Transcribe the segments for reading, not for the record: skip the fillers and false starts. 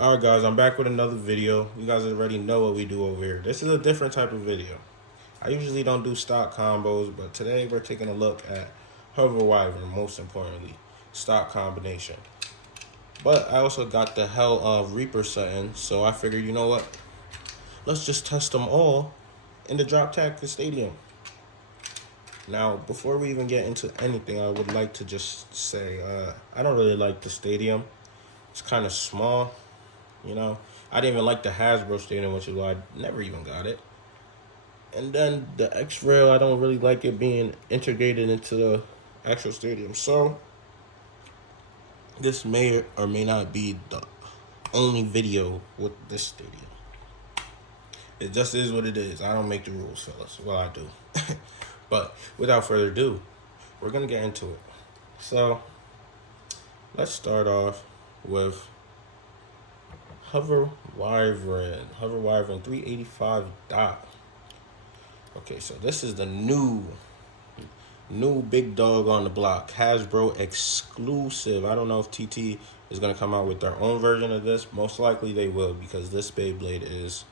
Alright guys, I'm back with another video. You guys already know what we do over here. This is a different type of video. I usually don't do stock combos, but today we're taking a look at Hover Wyvern, most importantly. Stock combination. But I also got the Hell of Reaper setting, so I figured, you know what? Let's just test them all in the Drop Tactics Stadium. Now, before we even get into anything, I would like to just say, I don't really like the stadium. It's kind of small. You know, I didn't even like the Hasbro stadium, which is why I never even got it. And then the X-Rail, I don't really like it being integrated into the actual stadium. So, this may or may not be the only video with this stadium. It just is what it is. I don't make the rules, fellas. Well, I do. But without further ado, we're going to get into it. So, let's start off with Hover Wyvern 385 dot. Okay, so this is the new big dog on the block, Hasbro exclusive. I don't know if TT is gonna come out with their own version of this. Most likely they will, because this Beyblade is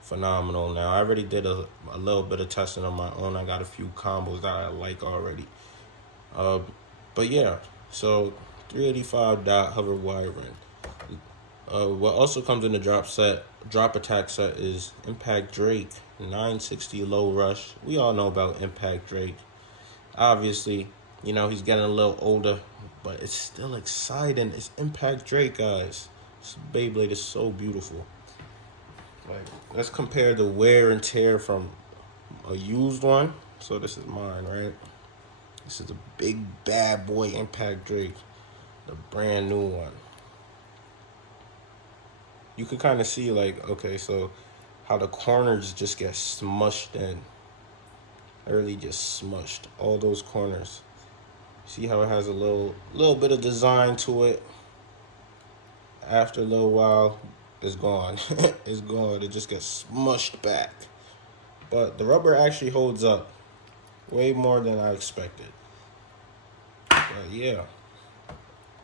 phenomenal. Now I already did a little bit of testing on my own. I got a few combos that I like already. But yeah, so 385 dot Hover Wyvern. What also comes in the drop attack set is Impact Drake, 960 low rush. We all know about Impact Drake. Obviously, you know, he's getting a little older, but it's still exciting. It's Impact Drake, guys. This Beyblade is so beautiful. Like, let's compare the wear and tear from a used one. So this is mine, right? This is a big bad boy Impact Drake, the brand new one. You can kind of see, like, okay, so how the corners just get smushed in. Really just smushed. All those corners. See how it has a little bit of design to it. After a little while, it's gone. It's gone. It just gets smushed back. But the rubber actually holds up way more than I expected. But yeah.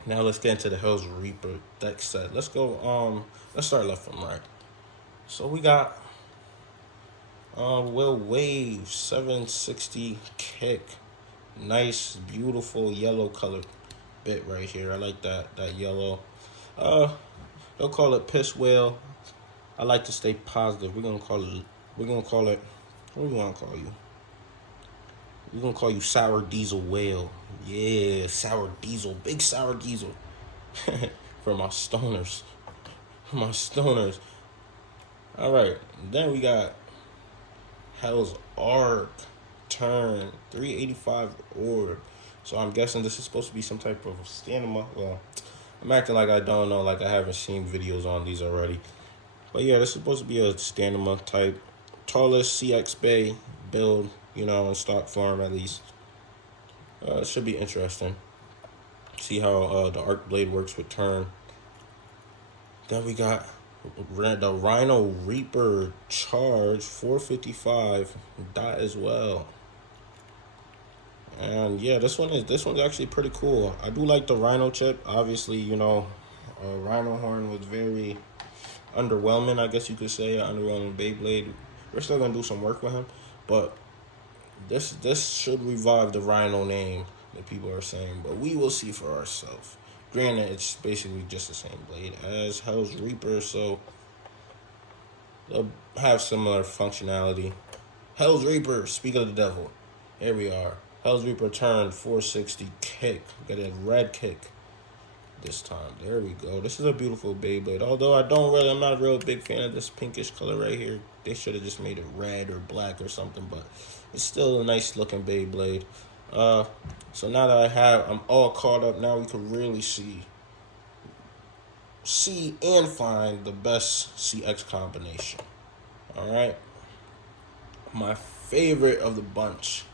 Now let's get into the Hell's Reaper deck set. Let's go, let's start left from right. So we got Will Wave 760 kick. Nice, beautiful yellow colored bit right here. I like that yellow. They'll call it piss whale. I like to stay positive. We're gonna call it what do we wanna call you? We're gonna call you Sour Diesel Whale. Yeah, Sour Diesel. Big Sour Diesel. For my stoners. Alright, then we got Hell's Arc Turn 385 orb. So I'm guessing this is supposed to be some type of stamina. Well, I'm acting like I don't know, like I haven't seen videos on these already. But yeah, this is supposed to be a stamina type. Tallest CX Bay build, you know, in stock form at least. It should be interesting. See how the arc blade works with turn. Then we got the Rhino Reaper Charge 455 dot as well. And yeah, this one's actually pretty cool. I do like the Rhino chip. Obviously, you know, Rhino Horn was very underwhelming, I guess you could say. Underwhelming Beyblade. We're still gonna do some work with him, but this should revive the Rhino name that people are saying, but we will see for ourselves. Granted, it's basically just the same blade as Hell's Reaper, so they'll have similar functionality. Hell's Reaper, speak of the devil. Here we are. Hell's Reaper turn 460 kick. Get a red kick this time. There we go. This is a beautiful Beyblade. Although I'm not a real big fan of this pinkish color right here. They should have just made it red or black or something, but it's still a nice looking Beyblade. So now that I'm all caught up, now we can really see and find the best CX combination. Alright. My favorite of the bunch,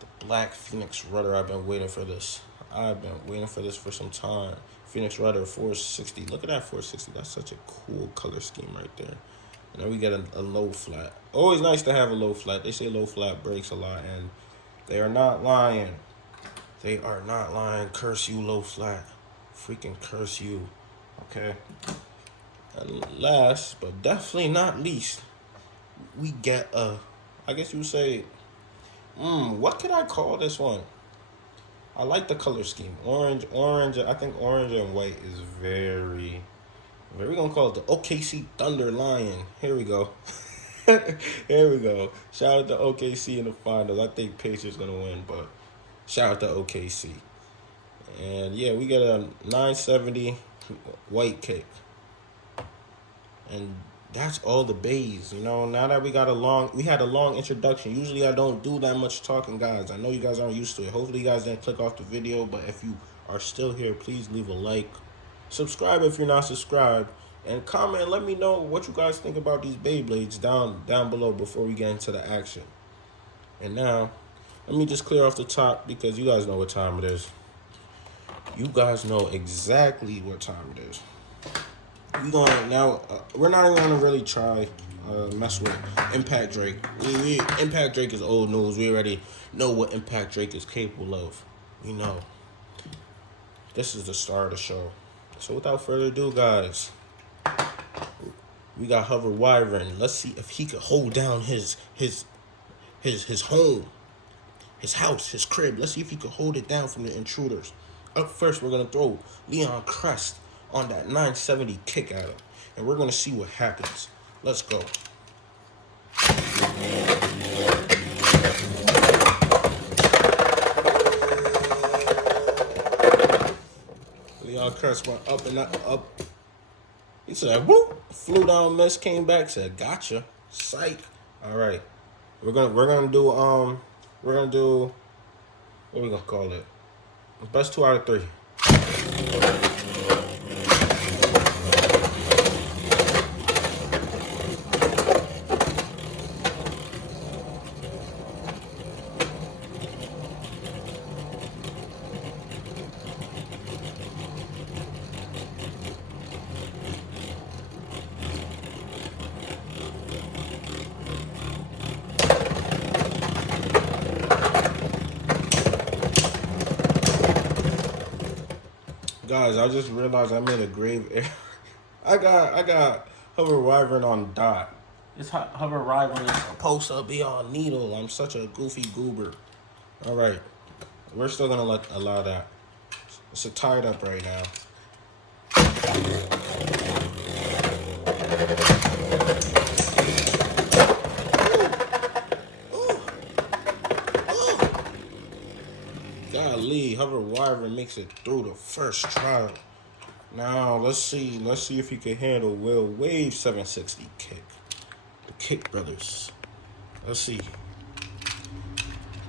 the Black Phoenix Rudder. I've been waiting for this. For some time. Phoenix Rudder 460. Look at that 460. That's such a cool color scheme right there. And then we get a low flat. Always nice to have a low flat. They say low flat breaks a lot, and they are not lying. They are not lying. Curse you, low flat. Freaking curse you. Okay. And last, but definitely not least, we get I guess you would say, what could I call this one? I like the color scheme. Orange, I think orange and white is very, we're gonna call it the OKC Thunder Lion. Here we go. Here we go. Shout out to OKC in the finals. I think Pacers gonna win, but shout out to OKC. And yeah, we got a 970 white kick. And that's all the bays, you know. Now that we had a long introduction. Usually I don't do that much talking, guys. I know you guys aren't used to it. Hopefully you guys didn't click off the video, but if you are still here, please leave a like. Subscribe if you're not subscribed, and comment and let me know what you guys think about these Beyblades down below before we get into the action. And now, let me just clear off the top because you guys know what time it is. You guys know exactly what time it is. We're not even gonna really try mess with Impact Drake. Impact Drake is old news. We already know what Impact Drake is capable of. You know, this is the start of the show. So without further ado, guys, we got Hover Wyvern. Let's see if he could hold down his home, his house, his crib. Let's see if he could hold it down from the intruders. Up first, we're gonna throw Leon Crest on that 970 kick at him, and we're gonna see what happens. Let's go. Leon Crest went up and up. He said, "Whoop!" Flew down, miss, came back, said, "Gotcha." Psych. All right, we're gonna do what we gonna call it? Best 2 out of 3. Guys, I just realized I made a grave error. I got Hover Wyvern on dot. This Hover Wyvern is supposed to be on needle. I'm such a goofy goober. All right, we're still gonna allow that. It's a tied up right now. Golly, Hover Wyvern makes it through the first trial. Now let's see if he can handle Will Wave 760 kick. The Kick Brothers. Let's see.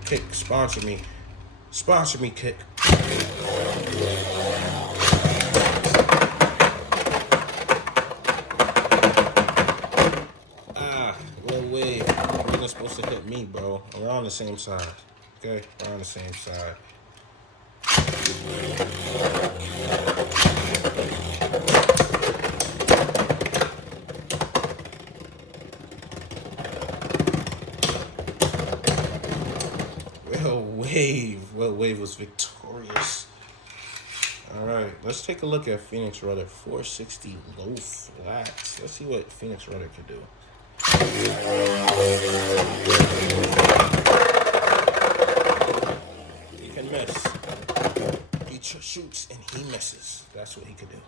Kick, sponsor me. Sponsor me, Kick. Will Wave. You're not supposed to hit me, bro. We're on the same side. Okay? We're on the same side. Will Wave was victorious. All right, let's take a look at Phoenix Rudder 460 low flats. Let's see what Phoenix Rudder can do. He can miss. He shoots and he misses. That's what he could do.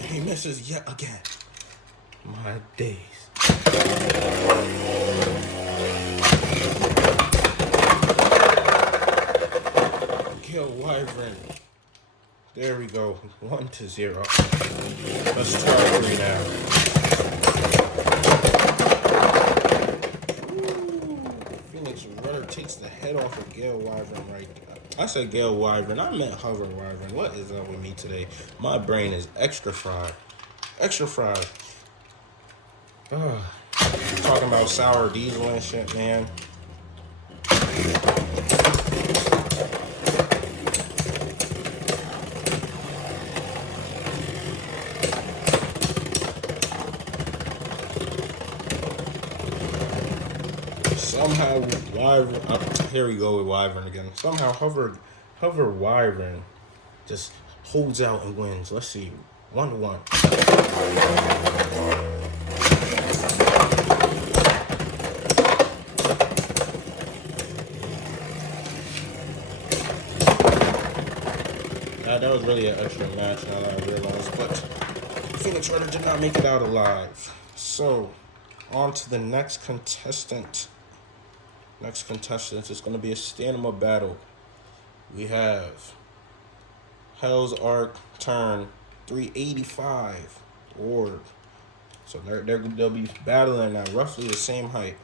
And he misses yet again. My days. Kill Wyvern. There we go. 1-0. Let's try 3 now. Phoenix Rudder takes the head off of Gale Wyvern right there. I said Gale Wyvern. I meant Hover Wyvern. What is up with me today? My brain is extra fried. Extra fried. Talking about sour diesel and shit, man. Somehow Wyvern, here we go with Wyvern again. Somehow Hover However, Wyvern just holds out and wins. Let's see. 1-1. That was really an extra match now that I realized, but Phoenix Rider did not make it out alive. So, on to the next contestant. Next contestant is going to be a stamina battle. We have Hell's Arc turn 385 orb. So they'll be battling at roughly the same height.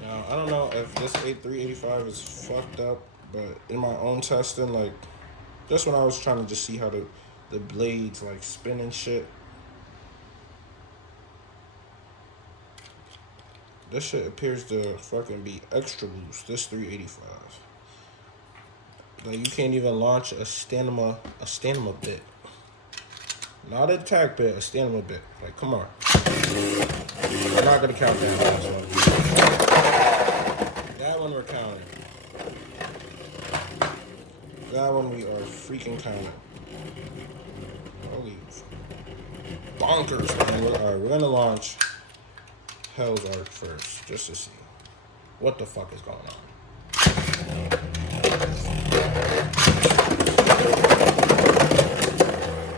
Now I don't know if this 385 is fucked up, but in my own testing, like just when I was trying to just see how the blades like spin and shit. This shit appears to fucking be extra loose. This 385. Like you can't even launch a stamina bit. Not an attack bit, a stamina bit. Like come on. We're not gonna count that last one. That one we're counting. That one we are freaking counting. Holy bonkers, man. Alright, we're gonna launch Hell's Arc first, just to see what the fuck is going on.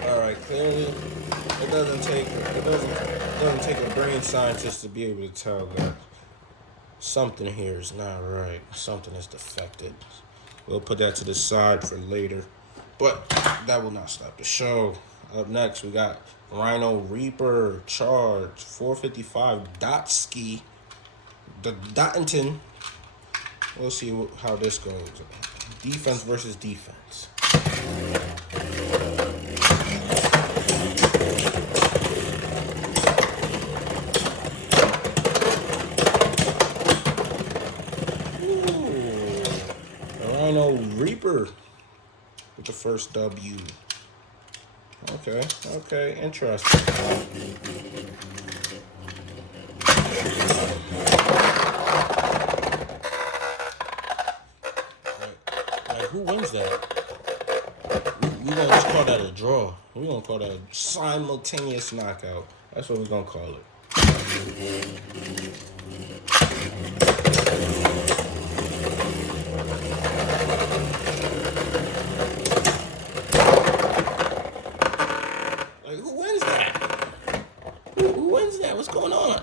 Alright, clearly it doesn't take a brain scientist to be able to tell that something here is not right. Something is defected. We'll put that to the side for later. But that will not stop the show. Up next, we got Rhino Reaper Charge 455 Dot Ski. The Dottington. We'll see how this goes. Defense versus defense. Ooh. Rhino Reaper with the first W. Okay, interesting. Like who wins that? We gonna just call that a draw. We gonna call that a simultaneous knockout. That's what we gonna call it. What's going on?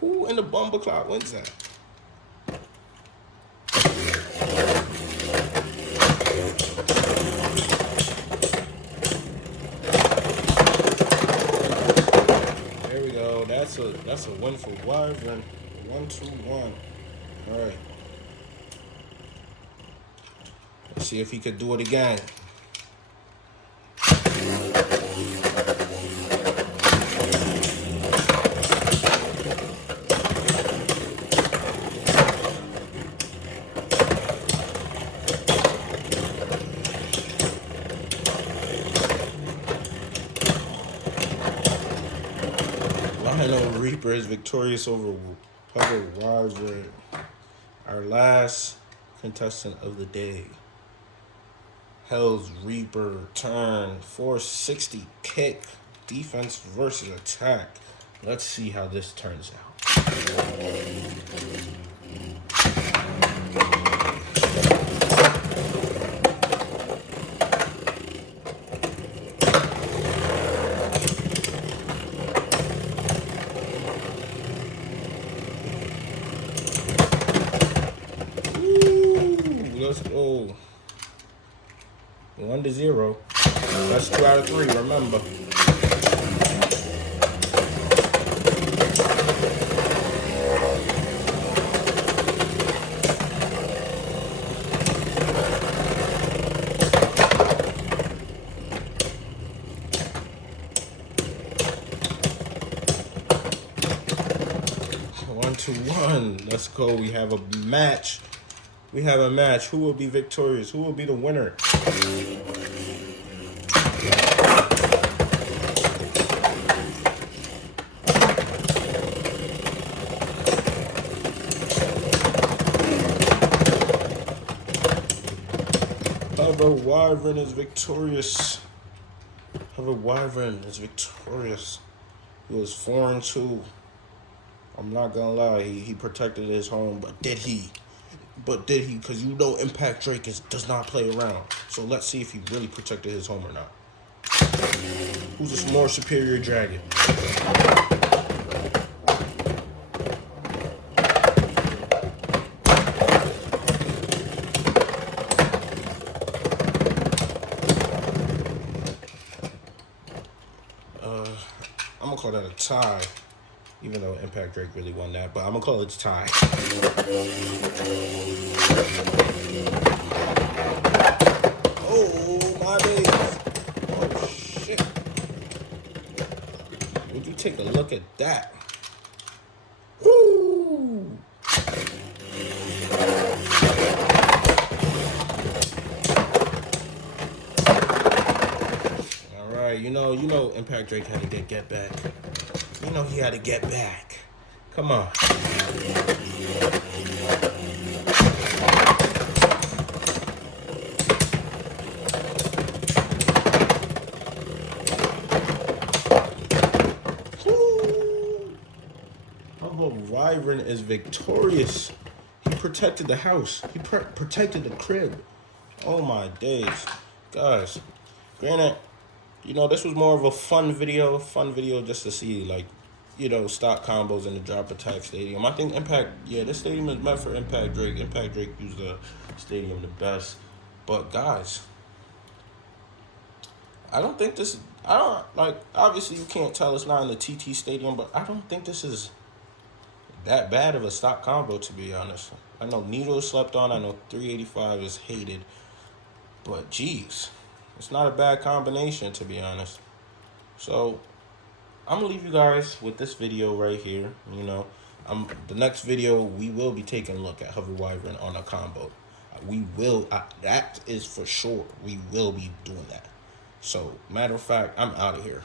Who in the Bumbleclot wins that? There we go. That's a win for Wyvern. 1-2-1. All right. Let's see if he could do it again. Rhino Reaper is victorious over Wyvern. Our last contestant of the day. Hell's Reaper turn 460 kick. Defense versus attack. Let's see how this turns out. Let's go. 1-0. That's 2 out of 3, remember. One to one. Let's go. We have a match. We have a match. Who will be victorious? Who will be the winner? Wyvern is victorious. Wyvern is victorious. He was 4-2. I'm not gonna lie, he protected his home, but did he? Because you know Impact Drake does not play around. So let's see if he really protected his home or not. Who's a more superior dragon? I'm gonna call that a tie, even though Impact Drake really won that, but I'm gonna call it a tie. Oh my days! Oh shit! Would you take a look at that? Woo! You know, Impact Drake had to get back. You know he had to get back. Come on. Wyvern is victorious. He protected the house. He protected the crib. Oh my days, guys. Granted, you know, this was more of a fun video just to see, like, you know, stock combos in the drop attack stadium. I think this stadium is meant for Impact Drake. Impact Drake used the stadium the best. But guys, obviously you can't tell it's not in the TT stadium, but I don't think this is that bad of a stock combo, to be honest. I know Needle is slept on, I know 385 is hated, but geez, it's not a bad combination, to be honest. So I'm gonna leave you guys with this video right here. You know, the next video we will be taking a look at Wyvern on a combo. We will, that is for sure. We will be doing that. So matter of fact, I'm out of here.